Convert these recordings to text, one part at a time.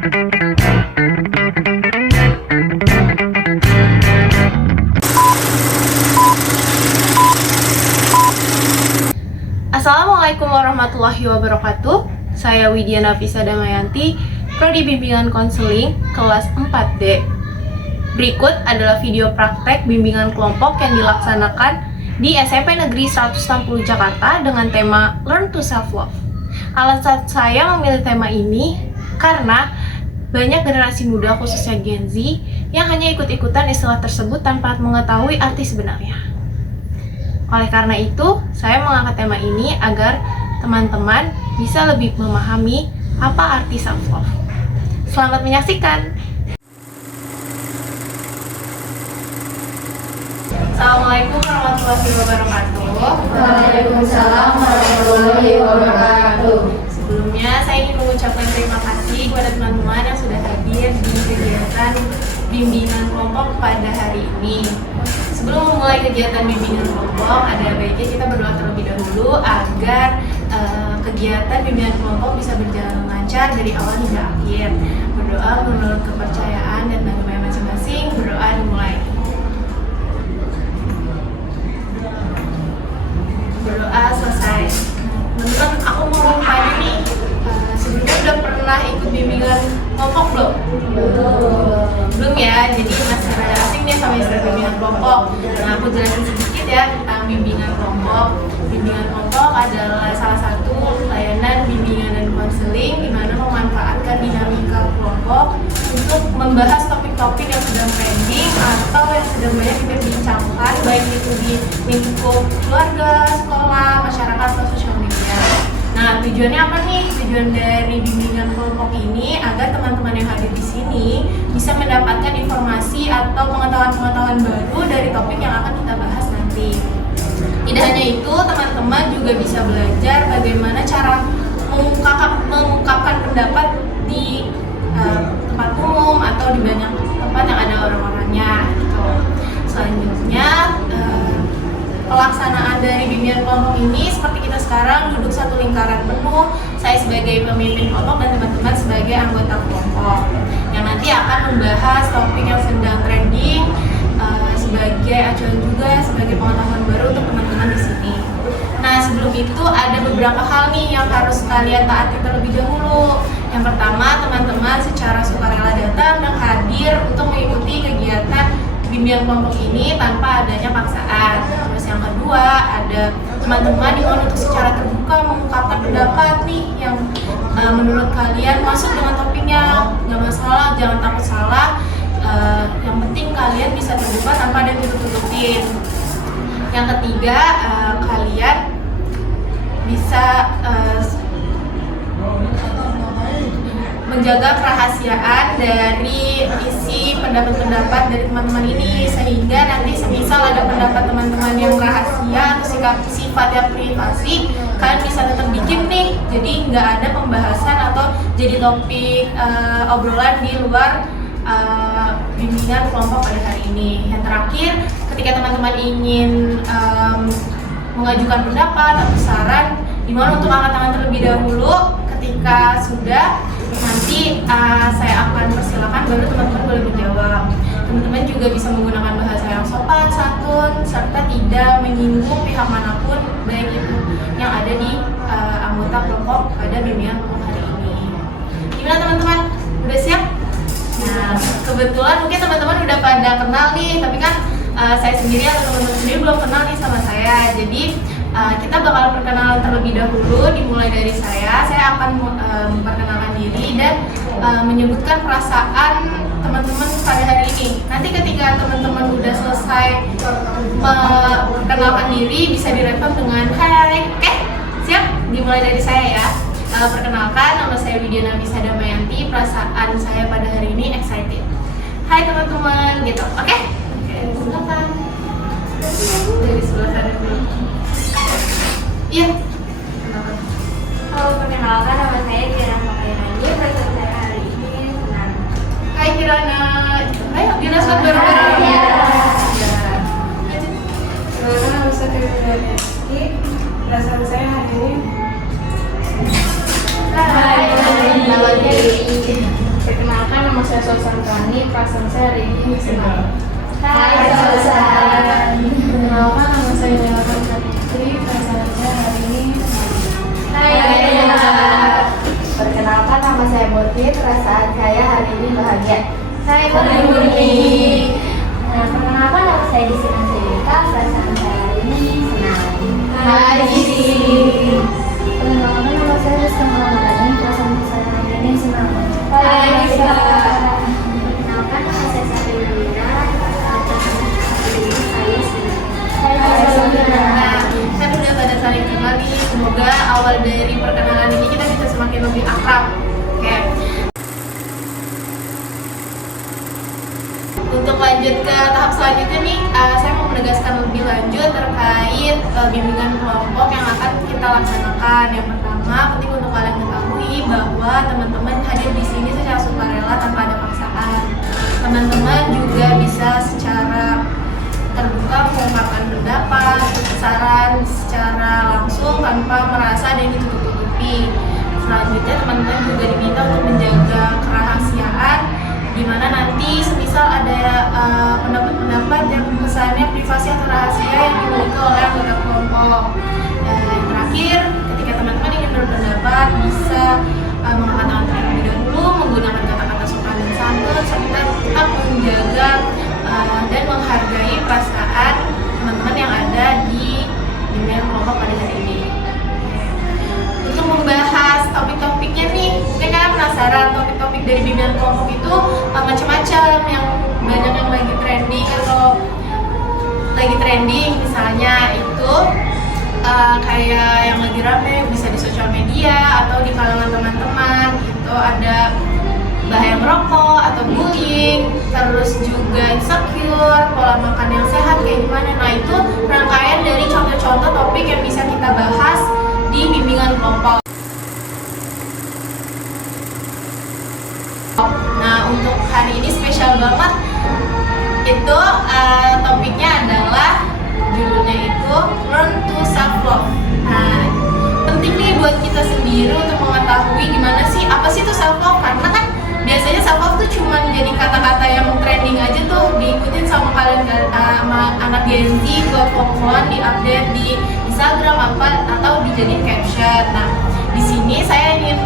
Assalamualaikum warahmatullahi wabarakatuh. Saya Widya Nafisa Damayanti, Prodi Bimbingan Konseling kelas 4D. Berikut adalah video praktek bimbingan kelompok yang dilaksanakan di SMP Negeri 160 Jakarta dengan tema Learn to Self-Love. Alasan saya memilih tema ini karena banyak generasi muda khususnya Gen Z yang hanya ikut-ikutan istilah tersebut tanpa mengetahui arti sebenarnya. Oleh karena itu, saya mengangkat tema ini agar teman-teman bisa lebih memahami apa arti self-love. Selamat menyaksikan! Assalamualaikum warahmatullahi wabarakatuh. Waalaikumsalam warahmatullahi wabarakatuh. Sebelumnya, saya ingin mengucapkan terima kasih kepada teman-teman yang sudah hadir di kegiatan bimbingan kelompok pada hari ini. Sebelum memulai kegiatan bimbingan kelompok, ada baiknya kita berdoa terlebih dahulu agar kegiatan bimbingan kelompok bisa berjalan lancar dari awal hingga akhir. Berdoa menurut kepercayaan dan agama masing-masing. Berdoa dimulai. Berdoa selesai. Teman-teman, aku mau tanya nih, sebelumnya udah pernah ikut bimbingan kelompok belum? Belum ya, jadi masih rada asing nih sama istilah bimbingan kelompok. Nah, aku jelasin sedikit ya tentang bimbingan kelompok. Bimbingan kelompok adalah salah satu layanan bimbingan dan konseling di mana memanfaatkan dinamika kelompok untuk membahas topik-topik yang sedang trending atau yang sedang banyak diperbincangkan, baik itu di lingkup keluarga, sekolah, masyarakat, atau sosial media. Nah, tujuannya apa nih? Tujuan dari bimbingan kelompok ini agar teman-teman yang hadir di sini bisa mendapatkan informasi atau pengetahuan-pengetahuan baru dari topik yang akan kita bahas nanti. Tidak hanya itu, teman-teman juga bisa belajar bagaimana cara mengungkapkan pendapat di tempat umum atau di banyak tempat yang ada orang-orangnya. Gitu. Selanjutnya, pelaksanaan dari bimbingan kelompok ini seperti kita sekarang duduk satu lingkaran penuh, saya sebagai pemimpin kelompok dan teman-teman sebagai anggota kelompok yang nanti akan membahas topik yang sedang trending sebagai acuan juga, sebagai pengetahuan baru untuk teman-teman di sini. Nah, sebelum itu ada beberapa hal nih yang harus kalian taati terlebih dahulu. Yang pertama, teman-teman secara sukarela datang dan hadir untuk mengikuti kegiatan bimbingan kelompok ini tanpa adanya paksaan. Terus yang kedua, ada teman-teman dimohon untuk secara terbuka mengungkapkan pendapat nih yang menurut kalian masuk dengan topiknya. Nggak masalah, jangan takut salah. Yang penting kalian bisa terbuka tanpa ada tutup-tutupin. Yang ketiga, kalian bisa menjaga kerahasiaan dari isi pendapat-pendapat dari teman-teman ini, sehingga nanti semisal ada pendapat teman-teman yang rahasia atau sifatnya privasi, kalian bisa tetap dikip nih, jadi nggak ada pembahasan atau jadi topik obrolan di luar bimbingan kelompok pada hari ini. Yang terakhir, ketika teman-teman ingin mengajukan pendapat atau saran, dimohon untuk angkat tangan terlebih dahulu. Ketika sudah, nanti saya akan persilakan baru teman-teman boleh menjawab. Teman-teman juga bisa menggunakan bahasa yang sopan, santun, serta tidak menyinggung pihak manapun, baik itu yang ada di anggota kelompok pada bimbingan kelompok hari ini. Gimana teman-teman? Udah siap? Nah, kebetulan mungkin teman-teman udah pada kenal nih, tapi kan saya sendiri atau teman-teman sendiri belum kenal nih sama saya. Jadi kita bakal perkenalan terlebih dahulu, dimulai dari saya. Saya akan memperkenalkan diri dan menyebutkan perasaan teman-teman pada hari ini. Nanti ketika teman-teman udah selesai memperkenalkan diri, bisa direspon dengan hai. Oke, siap? Dimulai dari saya ya. Perkenalkan, nama saya Widya Nafisa Damayanti. Perasaan saya pada hari ini excited. Hai teman-teman, gitu. Oke, silakan. Dari sebelah sana dulu. Iya. Halo, perkenalkan nama saya Kirana Makairani. Perasaan saya hari ini senang. Hai Kirana. Ayo, direspon bareng-bareng. Iya. Nama saya Kirana. Perasaan saya hari ini. Hai. Nama Dewi. Perkenalkan, nama saya Sulsan Rani, perasaan saya hari ini senang. Hai Sulsan. Perkenalkan, nama saya Nelson Putri, perasaan saya hari ini senang. Hai Nela. Perkenalkan, nama saya Murti, perasaan saya hari ini bahagia. Hai Murti. Perkenalkan, nama saya Disi Angelika, perasaan saya hari ini senang. Hai Disi. Perkenalkan, nama saya Rizka Malamani, perasaan saya hari ini senang. Hai Rizka. Perkenalkan, nama saya Sabrina, perasaan hari ini saya senang. Hai Sabrina. Kan udah pada saling kenal nih, semoga awal dari perkenalan ini kita bisa semakin lebih akrab. Oke. Untuk lanjut ke tahap selanjutnya nih, saya mau menegaskan lebih lanjut terkait bimbingan kelompok yang akan kita laksanakan. Yang pertama, penting untuk kalian ketahui bahwa teman-teman hadir di sini secara sukarela tanpa ada paksaan. Teman-teman juga bisa secara terbuka mengungkapkan pendapat, saran secara langsung tanpa merasa ada yang ditutup-tutupi. Selanjutnya teman-teman juga diminta untuk menjaga kerahasiaan, di mana nanti semisal ada pendapat-pendapat yang kesannya privasi atau rahasia yang dimiliki oleh anggota kelompok. Dan yang terakhir, ketika teman-teman ingin berpendapat bisa mengangkat tangan terlebih dahulu, menggunakan kata-kata sopan dan santun, serta tetap menjaga dan menghargai perasaan teman-teman yang ada di bimbingan kelompok pada hari ini. Untuk membahas topik-topiknya nih, mungkin kalian penasaran topik-topik dari bimbingan kelompok itu macam-macam, yang banyak yang lagi trending atau lagi trending, misalnya itu kayak yang lagi rame bisa di sosial media atau di kalangan teman-teman, itu ada bahaya merokok atau bullying, terus juga insecure, pola makan yang sehat kayak gimana. Nah itu rangkaian dari contoh-contoh topik yang bisa kita bahas di bimbingan kelompok. Nah untuk hari ini spesial banget, itu topiknya adalah judulnya itu Learn to Self Love. Nah penting nih buat kita sendiri untuk mengetahui gimana sih, apa sih itu self love, karena kan biasanya self love tuh cuma jadi kata-kata yang trending aja tuh, diikutin sama kalian sama anak Gen Z, buat di update di Instagram apa atau dijadiin caption. Nah di sini saya ingin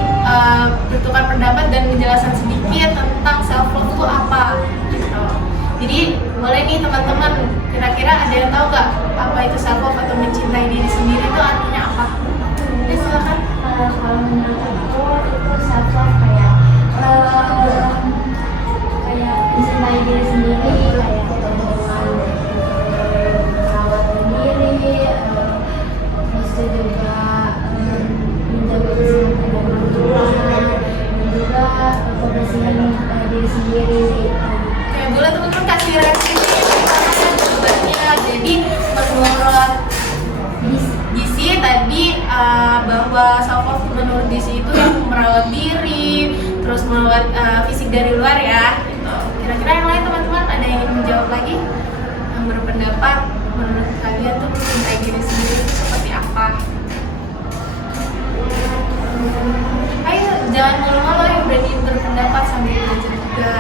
bertukar pendapat dan menjelaskan sedikit tentang self love itu apa gitu. Jadi boleh nih teman-teman, kira-kira ada yang tahu nggak apa itu self love atau mencintai diri sendiri itu artinya apa? Ya silakan. Kalau menurut aku itu self love kayak mencintai diri sendiri, kayak dengan merawat diri, terus juga menjaga kesehatan dan lingkungan, dan juga kebersihan diri sendiri. Oke, boleh teman-teman kasih reaksi jawabannya. Jadi menurut Disi tadi bahwa self love menurut Disi itu yang merawat diri, terus merawat fisik dari luar ya. Gitu. Kira-kira yang lain teman-teman ada yang ingin menjawab lagi? Yang berpendapat menurut kalian tuh mencintai diri sendiri itu seperti apa? Ayo jangan malu-malu, ayo berani berpendapat sambil belajar juga.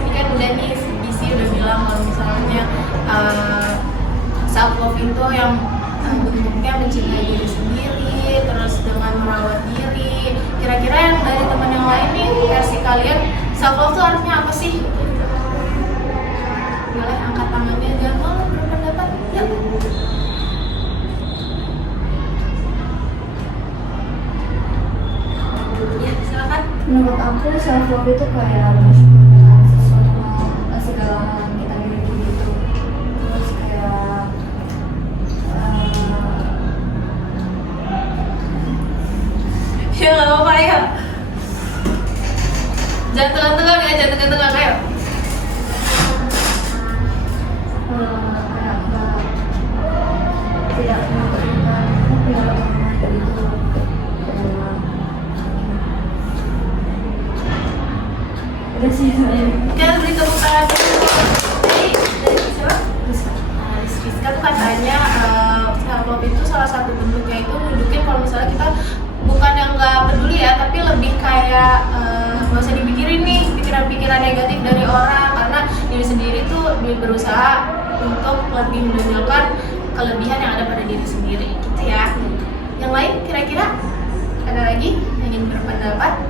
Ini kan udah nih, Disi udah bilang kalau misalnya self love itu yang bentuknya mencintai diri sendiri, terus dengan merawat diri. Kira-kira yang dari teman yang lain nih, versi kalian self love itu artinya apa sih? Boleh angkat tangannya, jangan malu berpendapat. Ya. Ya, silakan. Menurut aku self love itu kayak bersyukur sesuatu segala hal yang kita miliki gitu. Terus kayak Ya nggak apa-apa ya. Jangan tegang-tegang ya, jangan tegang-tegang ayo. kayak tidak memberikan pengalaman gitu. Udah sih saya. Kita beri tepuk tangan dulu. Jadi dari siapa? Rizka tuh katanya self love itu salah satu bentuknya itu nunjukin kalau misalnya kita bukan yang nggak peduli pikiran negatif dari orang, karena diri sendiri tuh berusaha untuk lebih menonjolkan kelebihan yang ada pada diri sendiri gitu ya. Yang lain kira-kira ada lagi yang ingin berpendapat?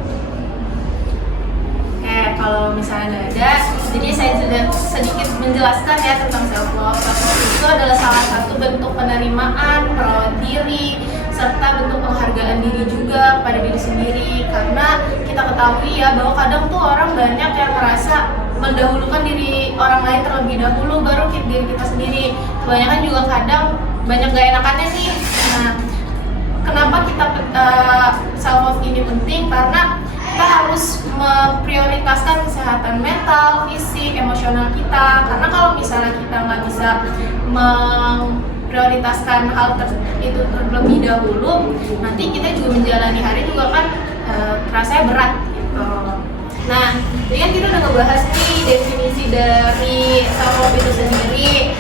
Kalau misalnya ada, jadi saya sudah sedikit menjelaskan ya tentang self love. Self love itu adalah salah satu bentuk penerimaan, perawat diri, serta bentuk penghargaan diri juga pada diri sendiri. Karena kita ketahui ya bahwa kadang tuh orang banyak yang merasa mendahulukan diri orang lain terlebih dahulu baru diri kita sendiri. Kebanyakan juga kadang banyak gak enakannya nih. Nah, kenapa kita self love ini penting? Karena kita harus memprioritaskan kesehatan mental, fisik, emosional kita. Karena kalau misalnya kita nggak bisa memprioritaskan hal itu terlebih dahulu, nanti kita juga menjalani hari juga kan rasanya berat gitu. Nah, jadi kan kita udah ngebahas nih definisi dari self love itu sendiri.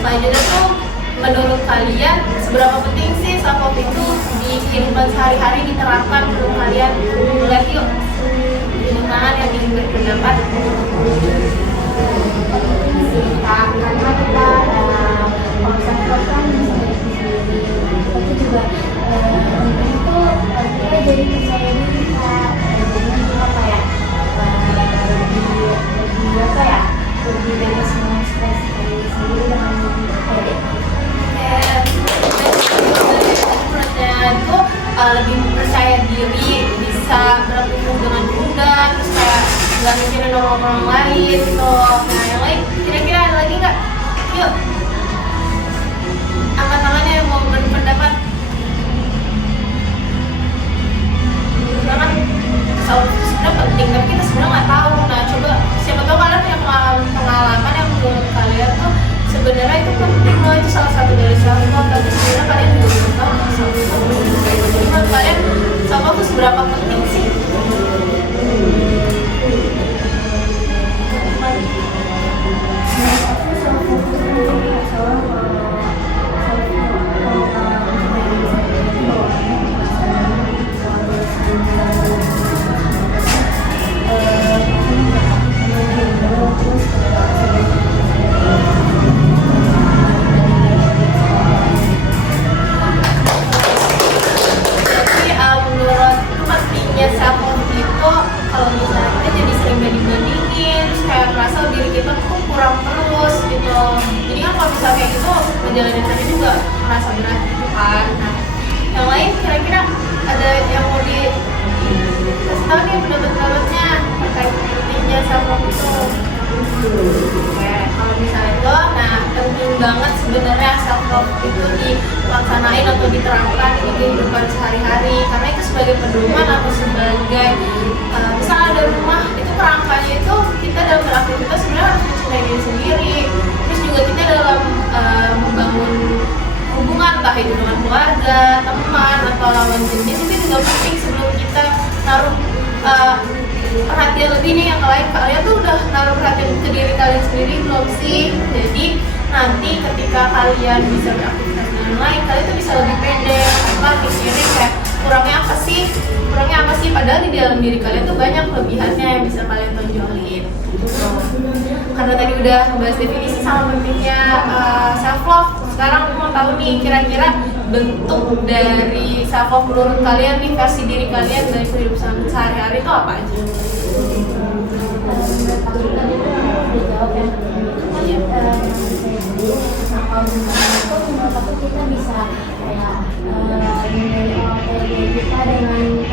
Selanjutnya tuh, menurut kalian seberapa penting sih self love itu di kehidupan sehari-hari diterapkan menurut kalian? Mulai yuk, tangan yang ingin berpendapat. Karena kita kalau self-love kan bisa diri sendiri, tapi juga itu kita jadi percaya diri Kak. Jadi apa ya, lebih bebas mengekspresikan diri sendiri dengan pede. Itu lebih percaya diri, bisa bertemu dengan mudah, terus kayak nggak mikirin orang lain gitu. Nah, yang lain kira-kira ada lagi nggak? Yuk, angkat tangannya yang mau berpendapat. Karena self itu sebenarnya penting, tapi kita sebenarnya nggak tahu. Nah, coba siapa tahu kalian punya pengalaman yang menurut kalian tuh sebenarnya itu penting loh, itu salah satu dari self love, tapi sebenarnya kalian juga belum tahu self love. Jadi menurut kalian self love itu seberapa penting sih? Self love itu kalau misalnya kita jadi sering banding-bandingin, terus kayak merasa diri kita tuh kurang terus gitu. Jadi kan kalau misalnya kayak gitu ngejalanin hari juga merasa berat gitu kan. Nah, yang lain kira-kira ada yang mau dikasih tahu nih pendapat-pendapatnya terkait pentingnya self love itu? Oke, kalau misalnya itu, nah penting banget sebenarnya self love itu dilaksanain atau diterapkan di kehidupan sehari-hari, karena itu sebagai pedoman atau sebagai misalnya ada rumah itu kerangkanya itu kita dalam beraktivitas sebenarnya harus mencintai diri sendiri. Terus juga kita dalam membangun hubungan entah itu dengan keluarga, teman atau lawan jenis itu juga penting sebelum kita naruh perhatian lebih nih yang lain. Kalian tuh udah naruh perhatian ke diri kalian sendiri belum sih? Jadi nanti ketika kalian bisa beraktivitas dengan lain, kalian tuh bisa lebih pede tanpa mikirin kayak kurangnya apa sih, padahal di dalam diri kalian tuh banyak kelebihannya yang bisa kalian tonjolin gitu. Karena tadi udah ngebahas definisi sama pentingnya self love, sekarang aku mau tahu nih kira-kira bentuk dari self love menurut kalian nih, versi diri kalian dari kehidupan sehari-hari itu apa aja? Menurut aku tadi tuh udah jawab yang kalau misalnya itu menurut aku kita bisa kayak menjadi materi kita dengan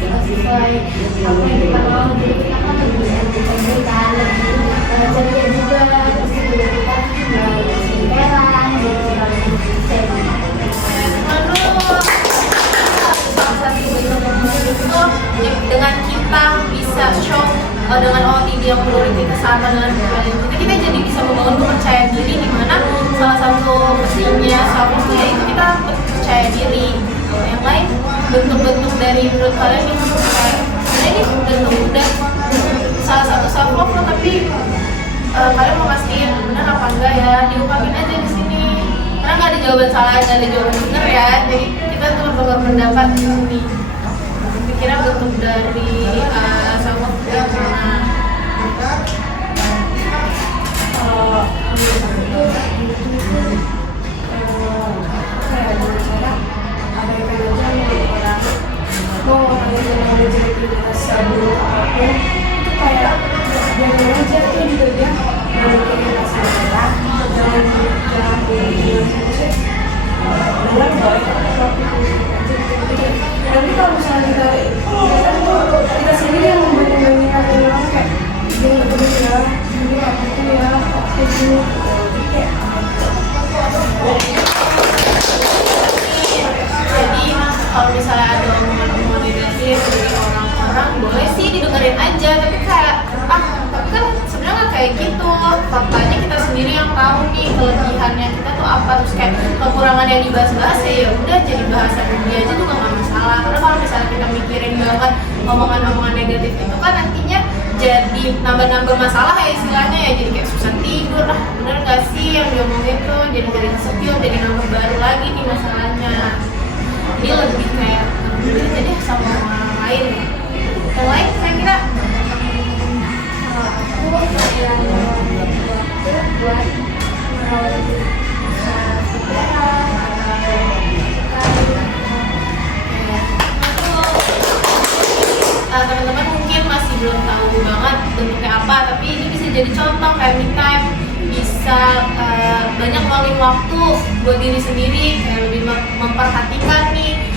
sesuai apa yang kita mau. Jadi kita kan lebih independen kan, lebih ceria juga, terus juga kita skincare-an, jadi kita lebih dengan kita bisa show dengan yang menurut kita sama dengan kepribadian kita jadi bisa membangun kepercayaan diri, di mana salah satu pentingnya self love yaitu kita percaya diri. Yang lain bentuk-bentuk dari menurut kalian yang kayak ini bentuk udah salah satu self love tapi kalian mau pastiin benar apa enggak ya, diungkapin aja di sini karena nggak ada jawaban salah, nggak ada jawaban benar ya. Jadi kita tuh berpendapat di sini kira bentuk dari self love itu gimana. negatif itu kayak dengan cara abaikan aja nih orang mau orang yang ada jelek di rasa buruk apapun itu kayak biarin aja itu juga dia nggak mikirin rasa orang jangan bilang sih bilang baik nanti kalau misalnya kita sendiri yang membanding-bandingkan orang kayak dia nggak bener ya ini nggak gitu ya kayak gini kayak Jadi kalau misalnya ada omongan-omongan negatif dari orang-orang boleh sih didengerin aja, tapi kayak tapi kan sebenarnya nggak kayak gitu. Faktanya kita sendiri yang tahu nih kelebihannya kita tuh apa, terus kayak kekurangan yang dibahas-bahas ya udah jadi bahasa dunia aja juga nggak masalah. Karena kalau misalnya kita mikirin banget omongan-omongan negatif itu kan nantinya jadi nambah-nambah masalah ya istilahnya ya, jadi kayak susah tidur lah, bener gak sih yang diomongin tuh, jadi insecure, jadi nambah baru lagi nih masalahnya. Dia lebih kayak jadi sama orang lain. Yang lain saya kira aku kayak waktu buat teman-teman mungkin masih belum tahu banget bentuknya apa, tapi ini bisa jadi contoh kayak me time, bisa banyak ngeluangin waktu buat diri sendiri, kayak lebih memperhatikan nih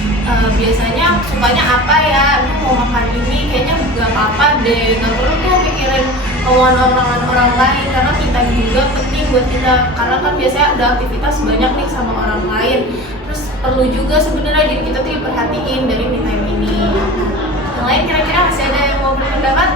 biasanya sukanya apa ya, lu mau makan ini kayaknya gak apa-apa deh, gak perlu tuh mikirin omongan orang lain, karena kita juga penting buat kita, karena kan biasanya ada aktivitas banyak nih sama orang lain, terus perlu juga sebenarnya diri kita tuh diperhatiin dari me time ini. Yang lain kira-kira masih ada yang mau berpendapat?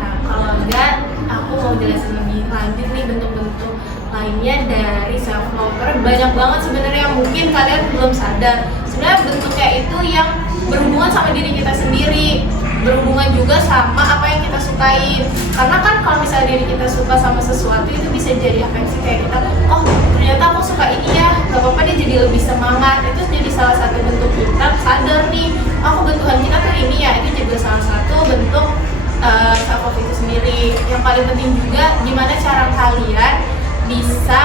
Nah, kalau enggak, aku mau jelasin lebih lanjut nih bentuk-bentuk lainnya dari self love. Karena banyak banget sebenarnya yang mungkin kalian belum sadar. Sebenarnya bentuknya itu yang berhubungan sama diri kita sendiri, berhubungan juga sama apa yang kita sukain. Karena kan kalau misalnya diri kita suka sama sesuatu itu bisa jadi afeksi kayak kita, oh ternyata aku suka ini ya, gak apa-apa deh, jadi lebih semangat. Itu jadi salah satu bentuk kita sadar nih, oh kebutuhan kita tuh ini ya, itu juga salah satu bentuk self love itu sendiri. Yang paling penting juga gimana cara kalian bisa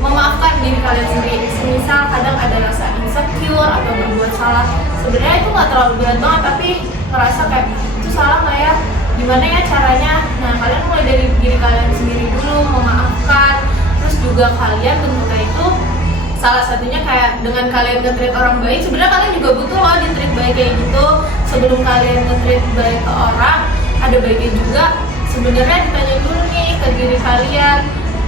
memaafkan diri kalian sendiri. Semisal kadang ada rasa insecure atau berbuat salah, sebenarnya itu nggak terlalu berat banget, tapi ngerasa kayak itu salah nggak ya, gimana ya caranya. Nah kalian mulai dari diri kalian sendiri dulu, memaafkan. Terus juga kalian bentuknya itu salah satunya kayak dengan kalian nge-treat orang baik. Sebenarnya kalian juga butuh loh di-treat baik kayak gitu. Sebelum kalian nge-treat baik ke orang, ada baiknya juga sebenarnya ditanya dulu nih ke diri kalian,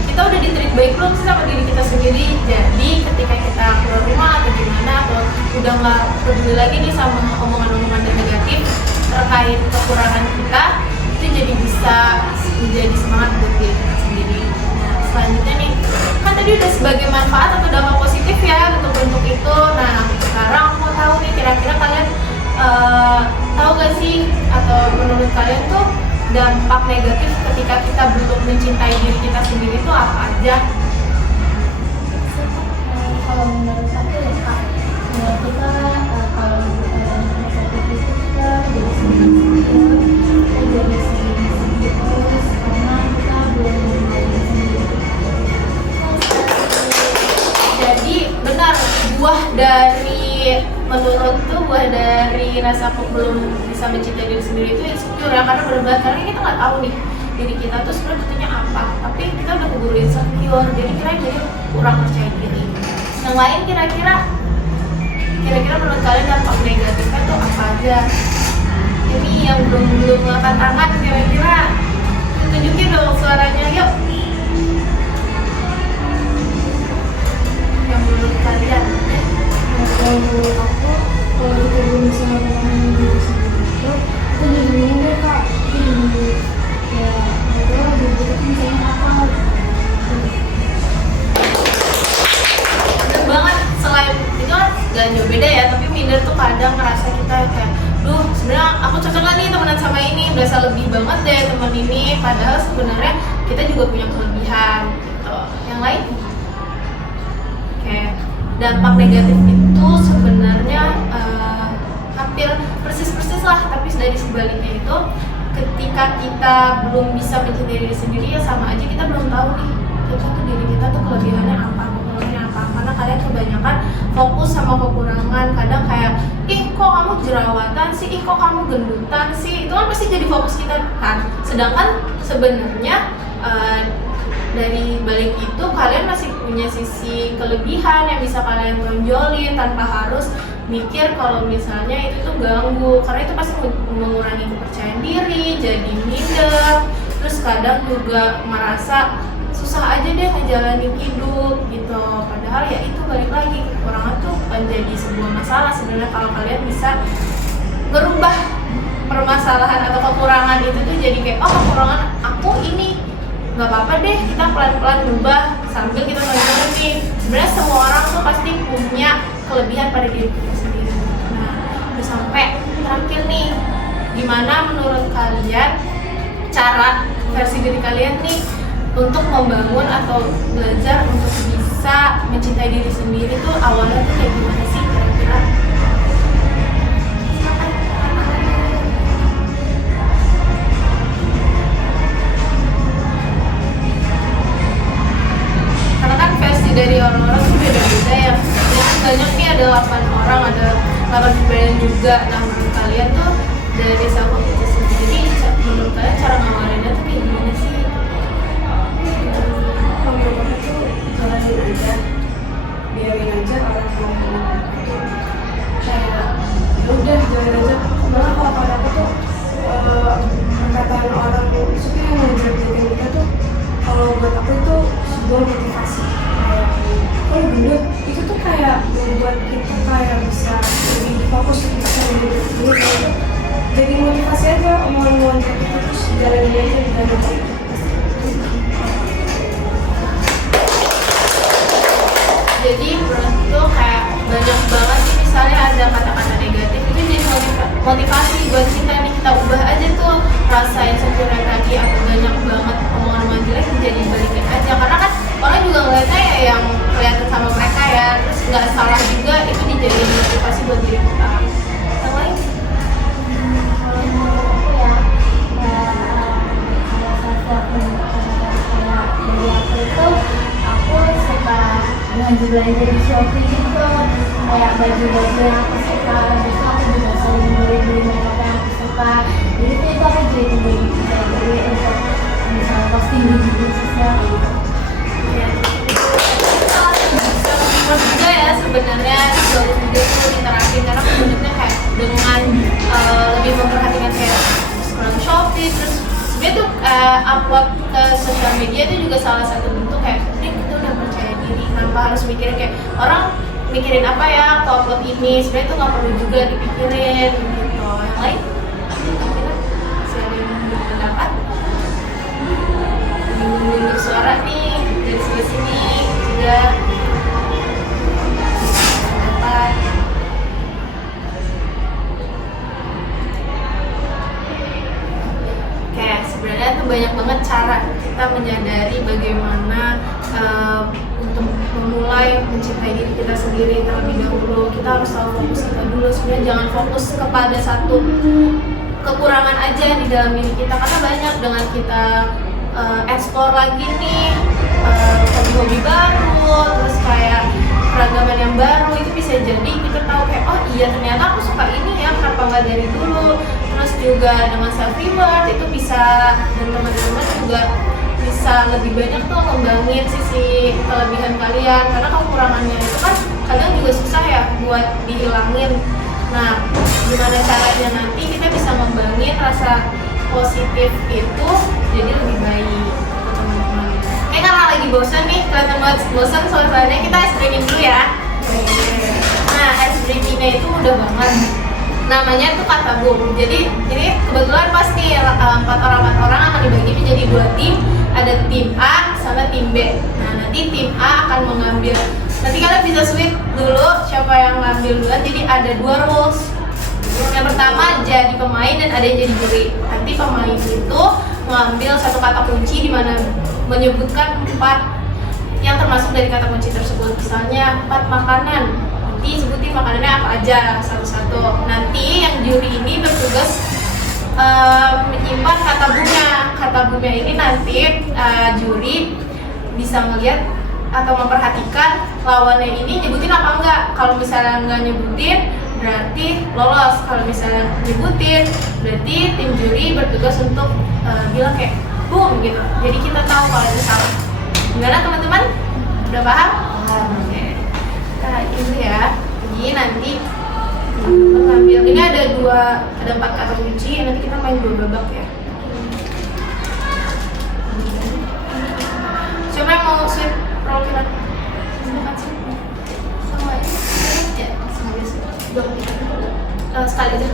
kita udah di-treat baik belum sih sama diri kita sendiri. Jadi ketika kita keluar rumah atau gimana, atau udah nggak peduli lagi nih sama omongan-omongan negatif terkait kekurangan kita, itu jadi bisa menjadi semangat buat diri kita sendiri. Nah selanjutnya nih, kan tadi udah sebagai manfaat atau dampak positif ya bentuk-bentuk itu. Nah sekarang aku mau tahu nih, kira-kira kalian tahu gak sih, atau menurut kalian tuh dampak negatif ketika kita belum mencintai diri kita sendiri itu apa aja? kalau menurut aku ya kak, menurut kita kalau negatif itu kita jadi sedih terus karena kita belum mengenal diri sendiri. Jadi benar, buah dari rasa aku belum bisa mencintai diri sendiri itu insecure ya, karena benar-benar karena kita nggak tahu nih diri kita tuh sebenarnya butuhnya apa, tapi kita udah keburu insecure, jadi kurang percaya diri. Yang lain kira-kira menurut kalian dampak negatifnya tuh apa aja? Ini yang belum angkat tangan, kira-kira tunjukin dong suaranya, yuk. Yang menurut kalian? kalau menurut aku kalau kita belum bisa mengenal diri sendiri itu jadi bingung deh kak, jadi ya itu diri kita tuh misalnya apa. Bener banget, selain itu kan gak jauh beda ya, tapi minder tuh kadang ngerasa kita kayak duh sebenarnya aku cocok gak nih temenan sama ini, berasa lebih banget deh teman ini, padahal sebenarnya kita juga punya kelebihan gitu. Yang lain? Kayak dampak negatif itu sebenarnya hampir persis lah, tapi dari sebaliknya itu ketika kita belum bisa mencintai diri sendiri ya sama aja kita belum tahu nih kita tuh diri kita tuh kelebihannya apa, kekurangannya apa. Karena kalian kebanyakan fokus sama kekurangan, kadang kayak ih kok kamu jerawatan sih, ih kok kamu gendutan sih, itu kan pasti jadi fokus kita kan. Sedangkan sebenarnya dari balik itu kalian masih punya sisi kelebihan yang bisa kalian tonjolin tanpa harus mikir kalau misalnya itu tuh ganggu, karena itu pasti mengurangi kepercayaan diri, jadi minder, terus kadang juga merasa susah aja deh ngejalanin hidup gitu. Padahal ya itu balik lagi, kekurangan tuh bukan jadi sebuah masalah sebenarnya kalau kalian bisa merubah permasalahan atau kekurangan itu tuh jadi kayak oh kekurangan aku ini, nggak apa-apa deh kita pelan-pelan berubah sambil kita tonjolin nih sebenarnya semua orang tuh pasti punya kelebihan pada diri kita sendiri. Nah udah sampai terakhir nih, gimana menurut kalian cara versi diri kalian nih untuk membangun atau belajar untuk bisa mencintai diri sendiri tuh awalnya tuh kayak gimana sih kira-kira? Karena kan versi dari orang-orang tuh beda-beda ya. Yang banyak nih ada 8 orang, ada 8 kepribadian juga. Nah menurut kalian tuh dari self itu sendiri, menurut kalian cara ngawalinnya tuh kayak gimana sih? Kalau menurut aku tuh jalanin aja, biarin aja orang ngomong itu kayak ya udah jalanin aja. Malah kalau kata aku tuh perkataan orang maksudnya yang menjelek-jelekin kita tuh kalau buat aku itu sebuah motivasi. Kayak kalau gendut itu tuh kayak membuat kita kayak bisa lebih fokus, bisa lebih berpikir. Jadi motivasi aja omongan-omongan kayak gitu, terus jalanin aja dan Jadi menurut tuh kayak banyak banget sih misalnya ada kata-kata negatif itu jadi motivasi buat kita nih, kita ubah aja tuh rasa insecure tadi atau banyak banget omongan-omongan jelek jadi balikin aja, karena kan orang juga ngeliatnya ya yang kelihatan sama mereka ya, terus nggak salah juga itu dijadiin motivasi buat diri kita. Yang lain? Kalau menurut aku ya kalau self kayak dari aku itu aku suka belanja di Shopee gitu, kayak baju-baju yang aku suka, terus aku juga sering beli makeup yang aku suka, jadi itu aku jadi beli untuk misalnya posting di media sosial gitu. Menurut juga ya sebenarnya bagus juga itu diterapin, karena sebenarnya kayak dengan lebih memperhatikan kayak scroll Shopee, terus sebenarnya tuh upload ke sosial media itu juga salah satu bentuk kayak kita udah percaya diri tanpa harus mikirin kayak orang mikirin apa ya aku upload ini, sebenarnya tuh nggak perlu juga dipikirin gitu. Yang lain kira-kira masih ada yang berpendapat, menunjuk suara nih dari sebelah sini juga pendapat. Oke, sebenarnya tuh banyak banget cara kita menyadari bagaimana untuk memulai mencintai diri kita sendiri terlebih dahulu. Kita harus tahu fokus kita dulu. Sebenarnya jangan fokus kepada satu kekurangan aja di dalam diri kita, karena banyak dengan kita explore lagi nih hobi-hobi baru, terus kayak keragaman yang baru, itu bisa jadi kita tahu kayak oh iya ternyata aku suka ini ya, kenapa nggak dari dulu. Terus juga dengan self reward itu bisa, dan teman-teman juga bisa lebih banyak tuh ngembangin sisi kelebihan kalian, karena kekurangannya itu kan kadang juga susah ya buat dihilangin. Nah gimana caranya nanti kita bisa ngembangin rasa positif itu jadi lebih baik teman-teman. Karena lagi bosan nih, kelihatan banget bosan suasananya, kita es drinking dulu ya. Nah es drinkingnya itu udah banget, namanya tuh kata boom. Jadi ini kebetulan pas nih 4 orang akan dibagi menjadi 2 tim, ada tim A sama tim B. Nah nanti tim A akan mengambil, nanti kalian bisa switch dulu siapa yang ngambil duluan. Jadi ada 2 rules. Yang pertama jadi pemain dan ada yang jadi juri. Nanti pemain itu mengambil satu kata kunci di mana menyebutkan 4 yang termasuk dari kata kunci tersebut. Misalnya 4 makanan, nanti sebutin makanannya apa aja satu-satu. Nanti yang juri ini bertugas menyimpan kata bunga. Kata bunga ini nanti juri bisa ngeliat atau memperhatikan lawannya ini nyebutin apa enggak. Kalau misalnya nggak nyebutin berarti lolos, kalau misalnya nyebutin berarti tim juri bertugas untuk bilang kayak boom gitu, jadi kita tahu kalau itu salah. Gimana teman-teman? Udah paham? Oke. Nah itu ya, jadi nanti mengambil, ini ada 4 kata kunci, nanti kita main 2 babak ya. Siapa yang mau sweep perwakilan? Silakan sweep. Sama aja. Ya, sama biasa. 2 sekali aja.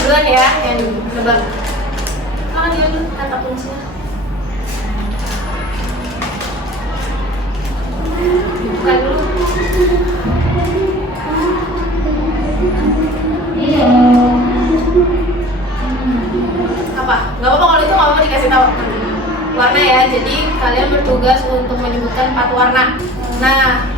Duluan ya, yang nebak. Silakan dia dulu kata kuncinya. Bukan dulu. Apa? Gak apa-apa kalau itu, gak apa-apa dikasih tahu warna ya. Jadi kalian bertugas untuk menyebutkan 4 warna. Nah,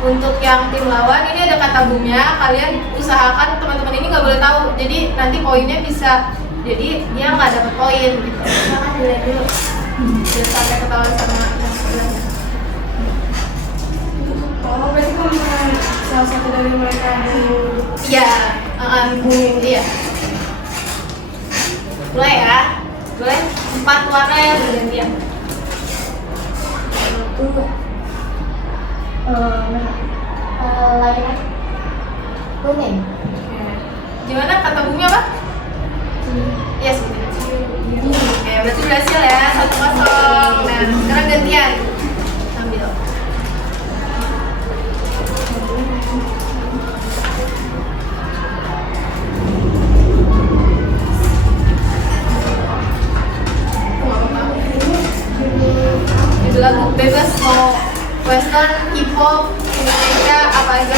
untuk yang tim lawan ini ada kata boomnya. Kalian usahakan teman-teman ini nggak boleh tahu. Jadi nanti poinnya bisa, jadi dia nggak dapat poin gitu. Silahkan dilihat dulu. Jangan sampai ketahuan sama yang sebelahnya. Oh, berarti kalau misalnya salah satu dari mereka Iya, iya. Mulai ya, boleh 4 warna yang bergantian. Lagi kuning. Gimana kata boomnya apa? Iya, seperti itu. Oke, berarti berhasil ya, 1-0. Nah, sekarang gantian. Ambil. Itu lagu bebas, mau western, hip hop, Indonesia, apa aja.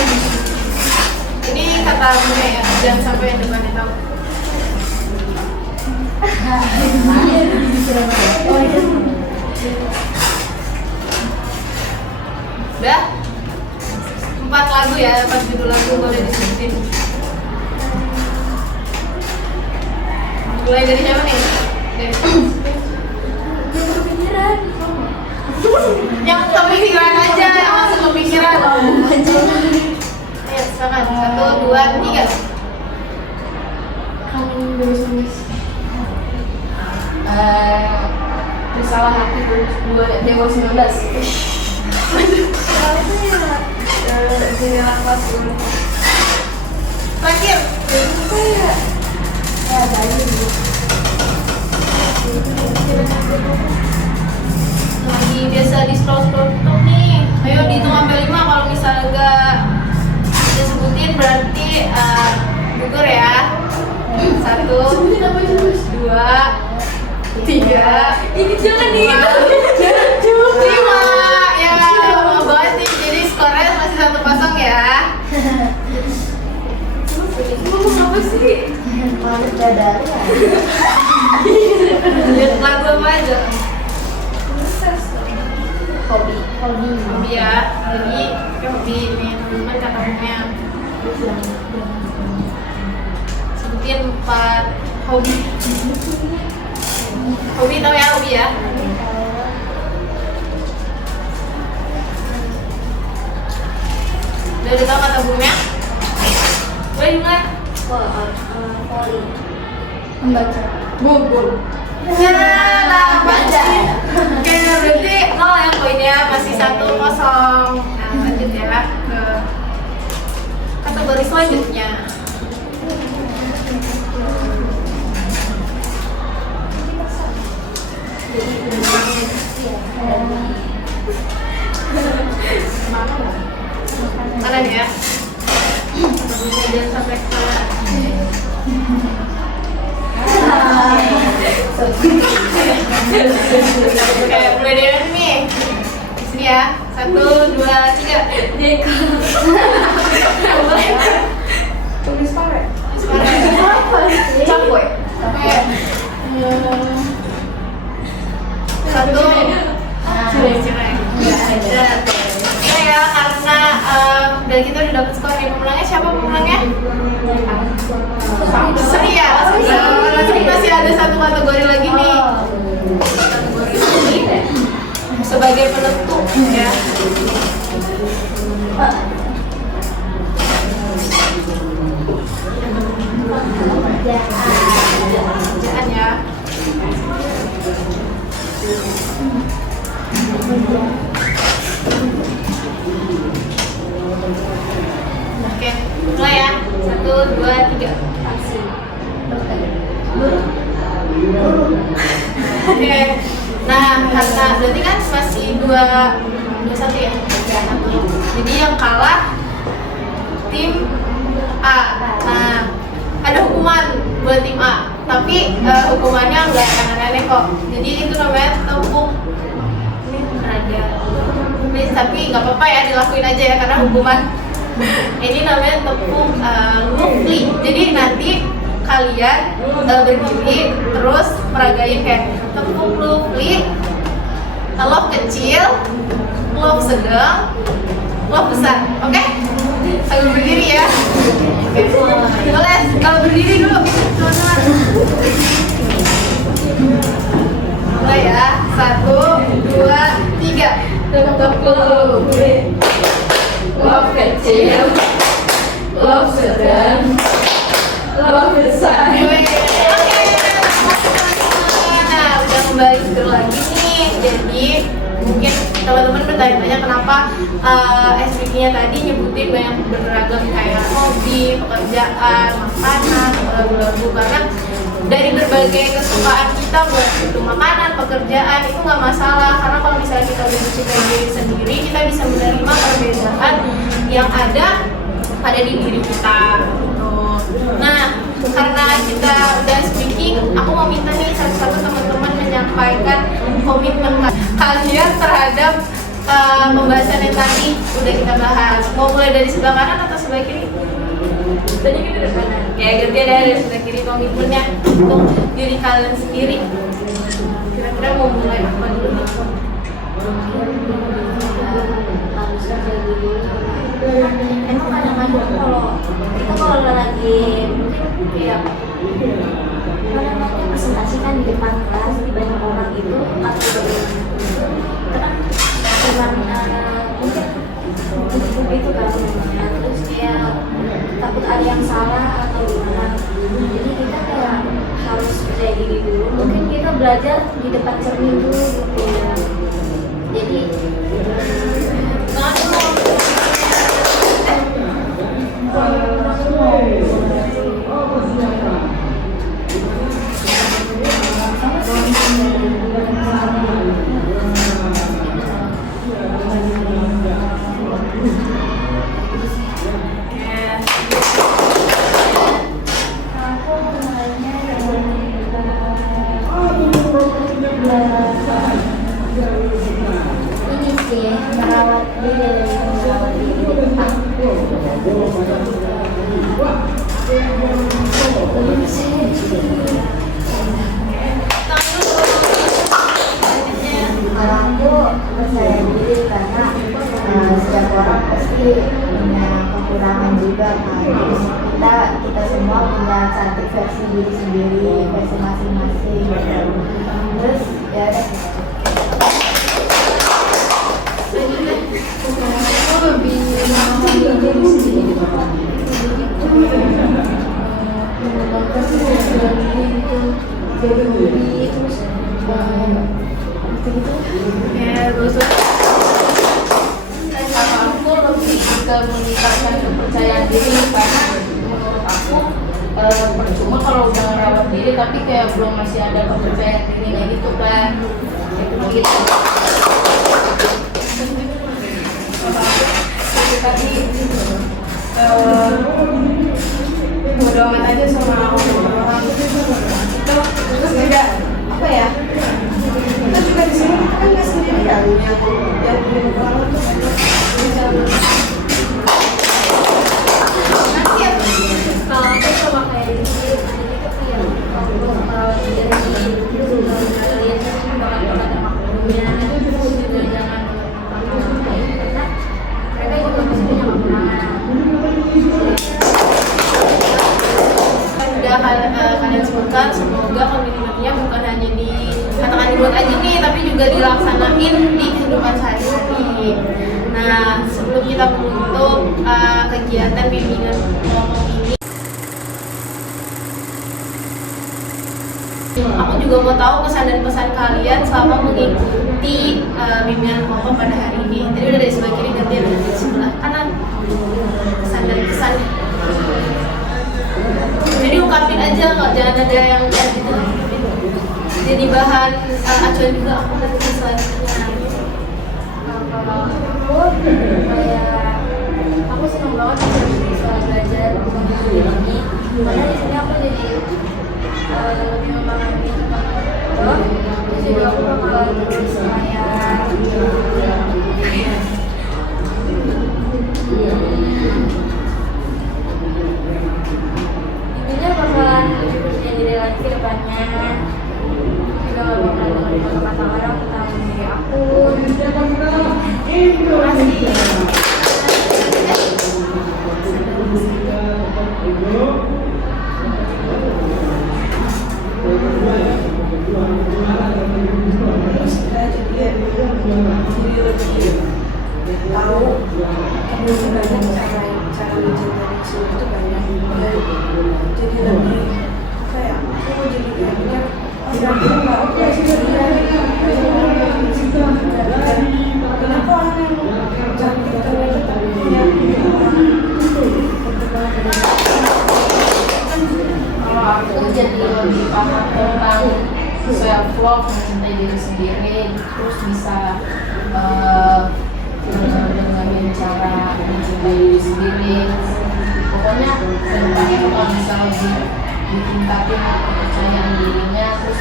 Ini kata boomnya ya, jangan sampai yang depannya tahu. Udah? 4 lagu ya, 4 judul lagu boleh disebutin. Mulai dari siapa nih? Yang kepikiran aja, yang masuk kepikiran. Ayo, silakan. 1, 2, 3. Bersalah hati 2 Dewa 19. Jendela kelas dulu. Terakhir. Lagi biasa di scroll nih. Ayo dihitung sampai 5. Kalau misalnya enggak disebutin berarti gugur ya. 1, 2, 3. Ini jangan nih. 5. Ya, mau banget nih. Jadi skornya masih 1-0 ya. Ngomong apa sih? Manis dadar ya. Lihat lagu apa aja? Hobi ya. Jadi hobi nih teman-teman kata boomnya. Sebutin 4 hobi. Hobi tau ya, hobi ya. Udah tau kata boomnya? Boleh dimulai? Poli. Membaca. Bubur. Ya, baca. Oke, berarti 0 yang poinnya, masih 1-0. Nah, lanjut ya ke kategori selanjutnya. Mana nih ya? Jangan sampai ketawa. Oke, mulai dari nih. Di sini ya. 1, 2, 3. Deko. Tulis pare. Campur. Oke. 1. Cerai. Oke ya, karena dari kita udah dapet skor nih. Pemenangnya siapa pemenangnya? Seri ya? Masih ada 1 kategori lagi nih. Kategori sebagai penentu ya. Kerjaan ya. Oke, mulai ya. 1, 2, 3. Taksi. Oke. Nah, karena berarti kan masih 2-1 ya. Jadi yang kalah tim A. Nah, ada hukuman buat tim A. Tapi hukumannya nggak aneh-aneh kok. Jadi itu namanya tepuk. Ini ada. Please, tapi nggak apa-apa ya, dilakuin aja ya karena hukuman. Ini namanya tepuk lufli. Jadi nanti kalian berdiri terus meragain kayak tepuk lufli, love kecil, love sedang, love besar. Oke? Sambil berdiri ya. Boleh kalau berdiri dulu. Mulai ya. 1, 2, 3. Tepuk love kecil, love sedang, love besar. Nah, udah kembali seru lagi nih. Jadi mungkin teman-teman bertanya-tanya kenapa SPK-nya tadi nyebutin banyak beragam kayak hobi, pekerjaan, makanan, lagu-lagu, karena dari berbagai kesukaan kita buat itu makanan, pekerjaan itu nggak masalah, karena kalau misalnya kita udah mencintai diri sendiri, kita bisa menerima perbedaan yang ada di diri kita. Nah, karena kita udah speaking, aku mau minta nih satu-satu teman-teman menyampaikan komitmen kalian terhadap pembahasan yang tadi udah kita bahas. Mau mulai dari sebelah kanan atau sebelah kiri? Tadi kita dari kanan. Ya, ganti dari sebelah kiri komitmennya untuk diri kalian sendiri. Kira-kira mau mulai apa dulu nih? Emang kadang-kadang kalau lagi mungkin kayak presentasi kan di depan kelas di banyak orang itu atau bagaimana karena mungkin itu kan terus kayak takut ada yang salah atau gimana, jadi kita kayak harus percaya diri dulu, mungkin kita belajar di depan cermin dulu gitu ya. Jadi ini sih merawat diri kalau aku percaya diri karena setiap orang pasti punya kekurangan juga kan. Terus kita semua punya cantik versi diri sendiri, versi masing-masing gitu. Terus ya aku lebih mengenal diri sendiri, mengembangkan diri itu jadi hobi, terus gitu. Ya, terus kalau aku lebih ke meningkatkan kepercayaan diri, karena menurut aku percuma kalau udah merawat diri tapi kayak belum masih ada kepercayaan diri kayak gitu kan, gitu. Tadi bodo amat aja sama orang itu, terus juga apa ya, kita juga di sini kita kan nggak sendiri ya, yang punya orang tuh bisa nanti ya. Kalau aku sama kayak gitu, jadi kepikiran kalau merawat diri itu kalian bakal ada maklumnya, juga jangan karena mereka juga pasti punya kekurangan. Kan udah kalian sebutkan, semoga komitmennya bukan hanya dikatakan di dibuat aja nih, tapi juga dilaksanain di kehidupan sehari-hari. Nah, sebelum kita menutup kegiatan bimbingan kelompok ini, aku juga mau tahu kesan dan pesan kalian selama mengikuti bimbingan kelompok pada hari ini. Jadi udah dari sebelah kiri, gantian dari sebelah kanan. Kesan dan pesan. Jadi ungkapin aja, nggak jangan ada yang kayak gitu. Jadi bahan acuan juga aku nanti selanjutnya. Kalau aku senang banget bisa belajar mengenai ini, karena di sini aku jadi lebih memahami tentang itu. Terus juga aku bakal terus kayak intinya bakalan lebih percaya diri lagi ke depannya. Juga gak bakal dengerin kata-kata orang tentang diri aku. Terima kasih. Terus kita jadi lebih tahu banyak cara mencintai diri itu banyak, dan jadi lebih apa ya, aku mau jadi kayaknya orang nggak oke sih sebenarnya. Kenapa orang yang cantik ternyata tapi punya Aku jadi lebih paham tentang self love, mencintai diri sendiri, terus bisa dengan cara mencintai diri sendiri. Pokoknya kedepannya bakal bisa lebih ditingkatin kepercayaan dirinya, terus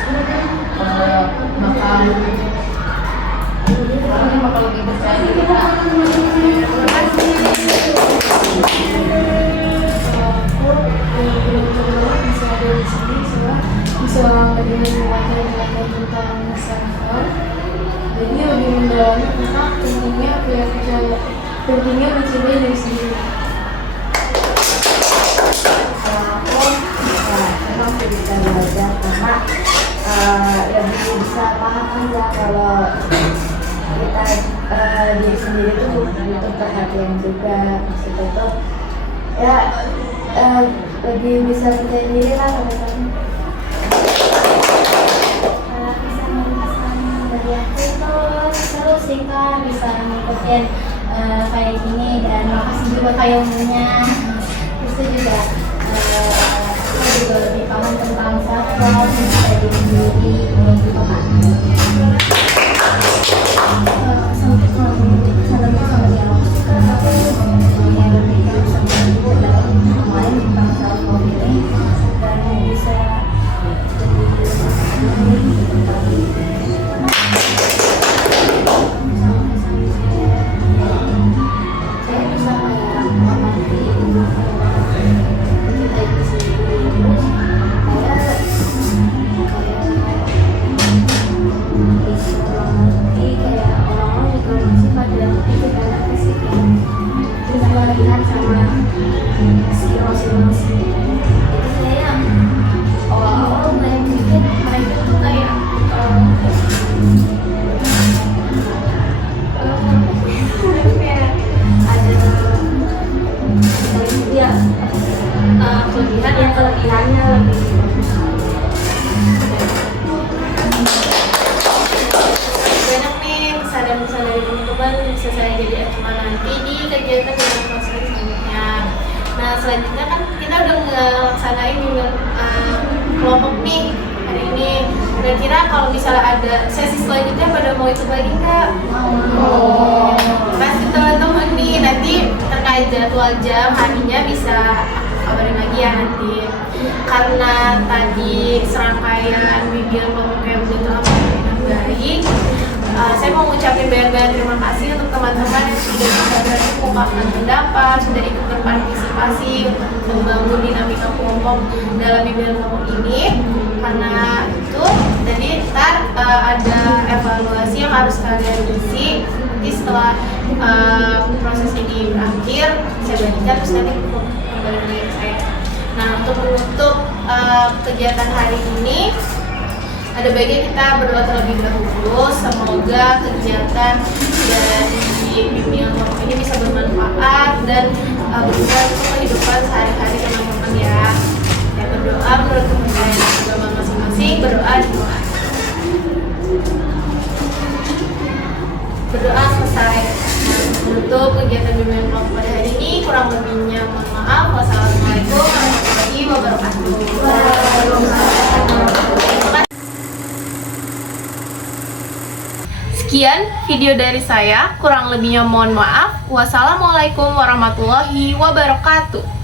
bakal lebih percaya diri lah. bisa ada di sini, bisa belajar tentang self-love. Jadi lebih mendalami tentang pentingnya mencintai diri sendiri. Emang bisa belajar karena lebih bisa paham aja kalau kita diri sendiri itu butuh perhatian juga. Maksudnya itu ya lebih bisa percaya diri lah teman-teman. Pesan dari aku itu seru sih Kak, bisa ngikutin kayak gini, dan makasih juga kayak umumnya. Itu juga aku juga lebih paham tentang self-love, mencintai diri sendiri, gitu Kak. Sama yang aku suka, aku yang lebih bisa membantu dalam main tentang self-love ini, dan bisa saya bisa kayak mengerti mencintai diri sendiri, terus bisa mengerti kayak orang-orang juga masih pada itu banyak sih dengan melihat sama si itu saya yang awal-awal mulai mikir mereka tuh kayak ada kelebihannya lebih banyak nih pesan dan pesan dari teman-teman bisa saya jadi acuan nanti di kegiatan dengan kelas selanjutnya. Nah, selanjutnya kan kita udah ngelaksanain juga kelompok nih hari ini. Kira-kira kalau misalnya ada sesi selanjutnya pada mau ikut lagi nggak? mau Pasti teman-teman nih nanti terkait jadwal jam harinya bisa kabarin lagi ya nanti. Karena tadi serangkaian video kelompoknya udah terlaksana dengan baik, saya mau ngucapin banyak-banyak terima kasih untuk teman-teman yang sudah bisa berani mengungkapkan pendapat, sudah ikut berpartisipasi untuk membangun dinamika kelompok dalam bimbingan kelompok ini. Karena itu, jadi ntar ada evaluasi yang harus kalian isi. Nanti setelah proses ini berakhir, saya bagikan terus nanti kembali lagi ke saya. Nah, untuk menutup kegiatan hari ini, Ada baiknya kita berdoa terlebih dahulu. Semoga kegiatan dari bimbingan kelompok ini bisa bermanfaat dan berguna untuk kehidupan sehari-hari teman-teman ya. Yang berdoa menurut kepercayaan agama masing-masing, berdoa di doa. Berdoa selesai. Untuk kegiatan bimbingan kelompok pada hari ini, kurang lebihnya mohon maaf. Wassalamualaikum warahmatullahi wabarakatuh. Sekian video dari saya, kurang lebihnya mohon maaf. Wassalamualaikum warahmatullahi wabarakatuh.